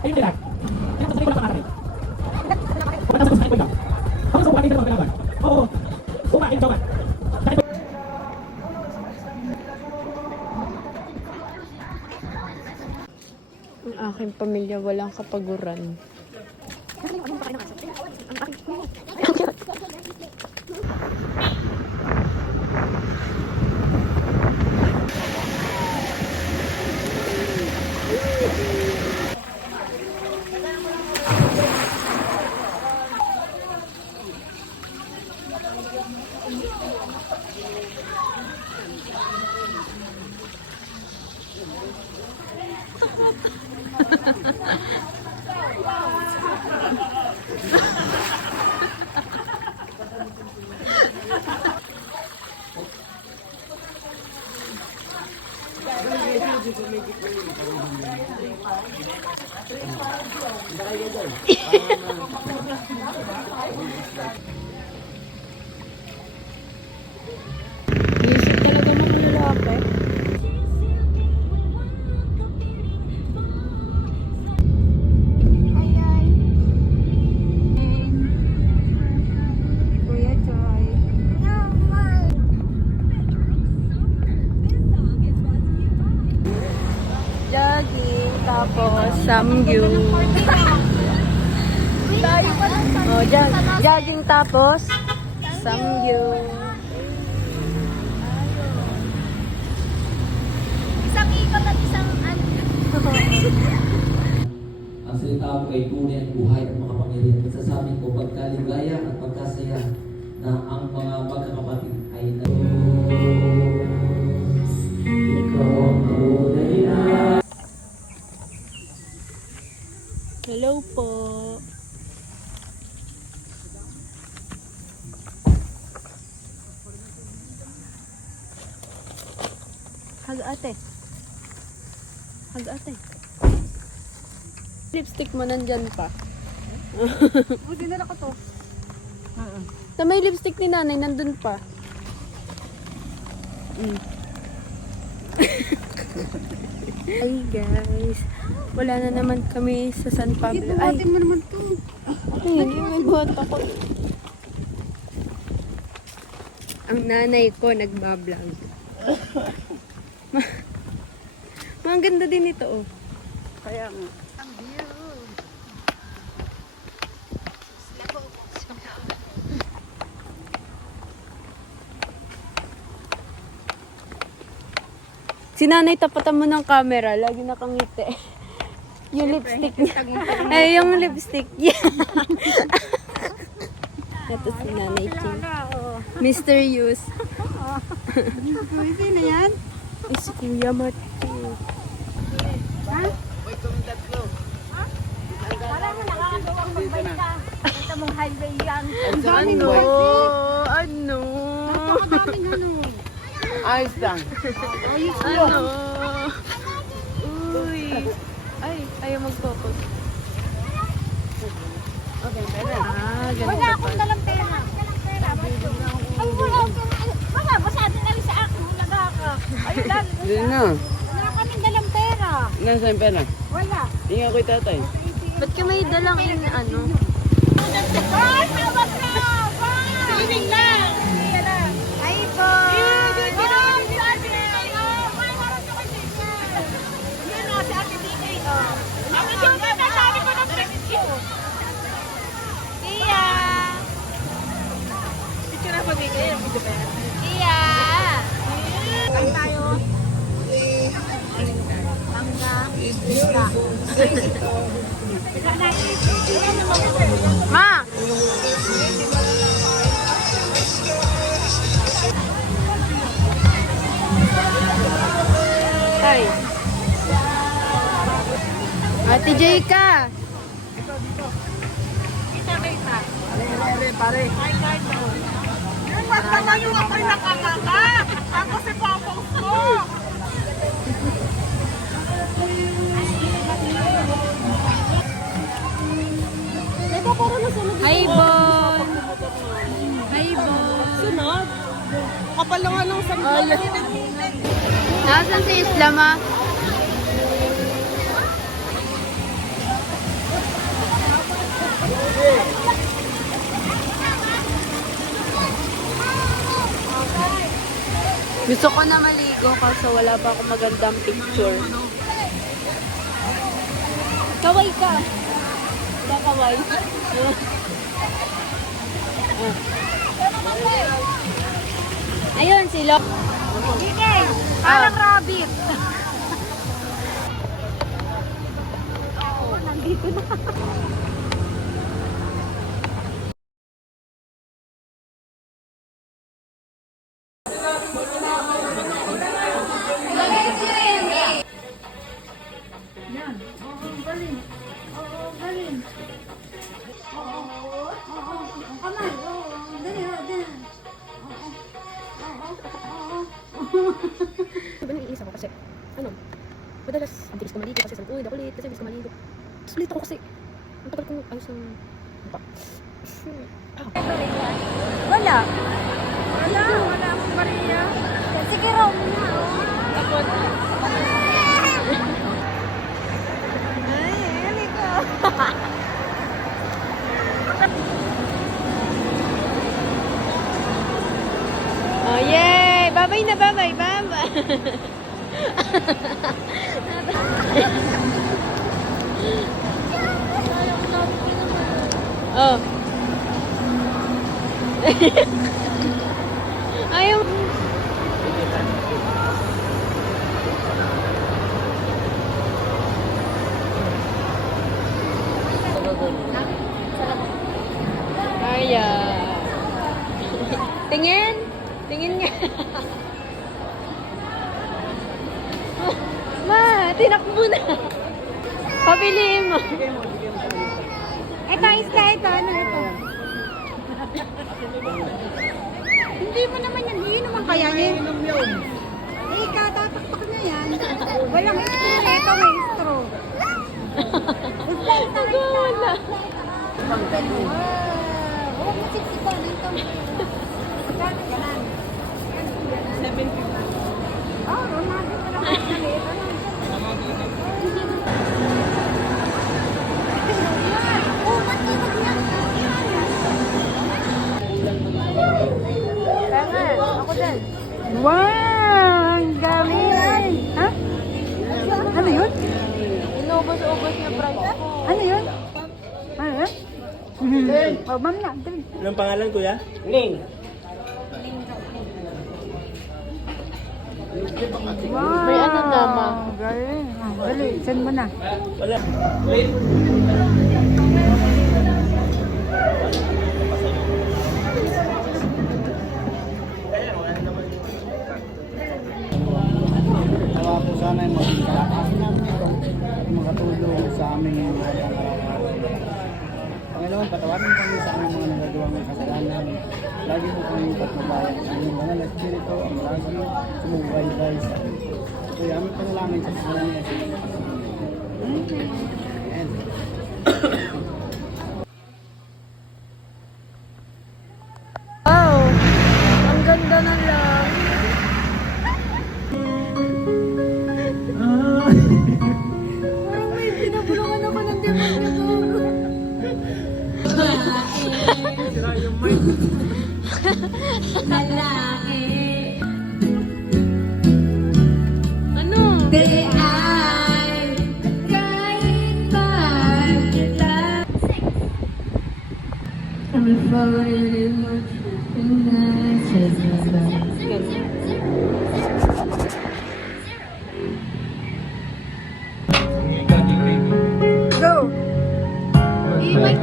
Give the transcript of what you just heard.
Ayun nila. Kaya sa ko lang pangalan. Pagkatapos sa ko ikaw. Ako sa buwan dito mga kalaban. Oo. Umakin ka ba? Ang aking pamilya walang kapaguran. Isip talaga mga lalaki. Kuya Joy. Jogging, tapos samgyu. Oh, jogging tapos samgyu. Isang ikot at isang ano. Ang salita ko ay tunay at buhay at makapangyarihan. Masasabi ko pagkaligaya at pagkasaya na ang mga magkakapatid ay na. Ikaw ang tunay na. Hello po. Hag ate. Hag ate. Lipstick mo nandyan pa. Buti na ko to. Na may lipstick ni nanay nandun pa. Hi guys. Wala na naman kami sa San Pablo. Ay, mo naman to. ayun, yung buhat ako. Ang nanay ko nagbablog. Ang ganda din ito, oh. Kaya nga. Si nanay, tapatan mo ng camera. Lagi nakangiti. Yung lipstick niya. Ay, yung lipstick niya. Ito si nanay Ching. Mysterious. Sino yan? Ay, si Kuya Mati. Wala mo nakakagawang magbay ka. Ito mong highway yan. Ano? Ano? Napakadaming ano. Ayos lang. Ano? Uy. Ay, ayaw mag-focus. Okay, pwede. Wala Ganun akong dalang pera. Ay, wala akong. Baka, masyado na rin sa akin. Hulaga ka. Ayun lang. Hindi na. Wala kaming dalang pera. Nasaan yung pera? Wala. Tingnan ko yung tatay. Ba't ka may dalang ano? Ay, tawag na! Siling lang! Ay po! Iya! Picture na po dito. Iya! Kain tayo. Mangga. Isda. Ma! Ay. Ate Jayka! Pare. Yung mas naman yung ako'y nakakaka. Ako si Papa ko. Hi, Bon! Hi, Bon! Sunod. Kapal nga ng sandal. Nasaan si Islam, ah? Gusto ko na maligo kaso wala pa akong magandang picture. Kaway ka. Ba kaway? Ayun, sila. Sige, parang rabbit. Nandito na. Diba naiinis ako kasi, ano, madalas, ang bilis ko maligo kasi sabi ko, uy, nakulit kasi bilis ko maligo. Tapos ulit ako kasi, ang tagal kong ayos ng mata. Wala. Wala akong Maria. Sige, Rom na. Takot. Ay, halika. Oh, yay! Babay na, babay, babay! Oh. Ayaw. Ayan. Tingin. Tingin nga. Ma, tinakbo na. Pabilihin mo. Ito, isla ito. Ano ito? Hindi mo naman yan. Hindi naman kaya yan. Eh, katatakpak niya yan. Walang straw. Ito may straw. Nagawala. Huwag mo siksikan. Ito. Gano'n ka lang. 750. Oh, romantic ka lang. Maliit. Wow! Ang galing! Ha? Ano yun? Inubos-ubos niya price ko. Ano yun? Ano yun? Oh, ma'am na. Dali. Anong pangalan, kuya? Wow! May ano na, ma'am? Galing. Dali, send mo na. Wala. Nawa po sana yung maging kalakasan namin ito at makatulong sa aming mga pangaraw-araw. Panginoon, patawarin kami sa aming mga nagagawang kasalanan. Lagi mo kami patnubayan sa inyong banal na espiritu ang lagi sumubaybay sa amin. Ito yung aming panalangin sa pangalan ni Jesus. Amen. Wow! Ang ganda ng lang. Parang may pinabulungan ako ng demonyo. Ano? Go! Eh, may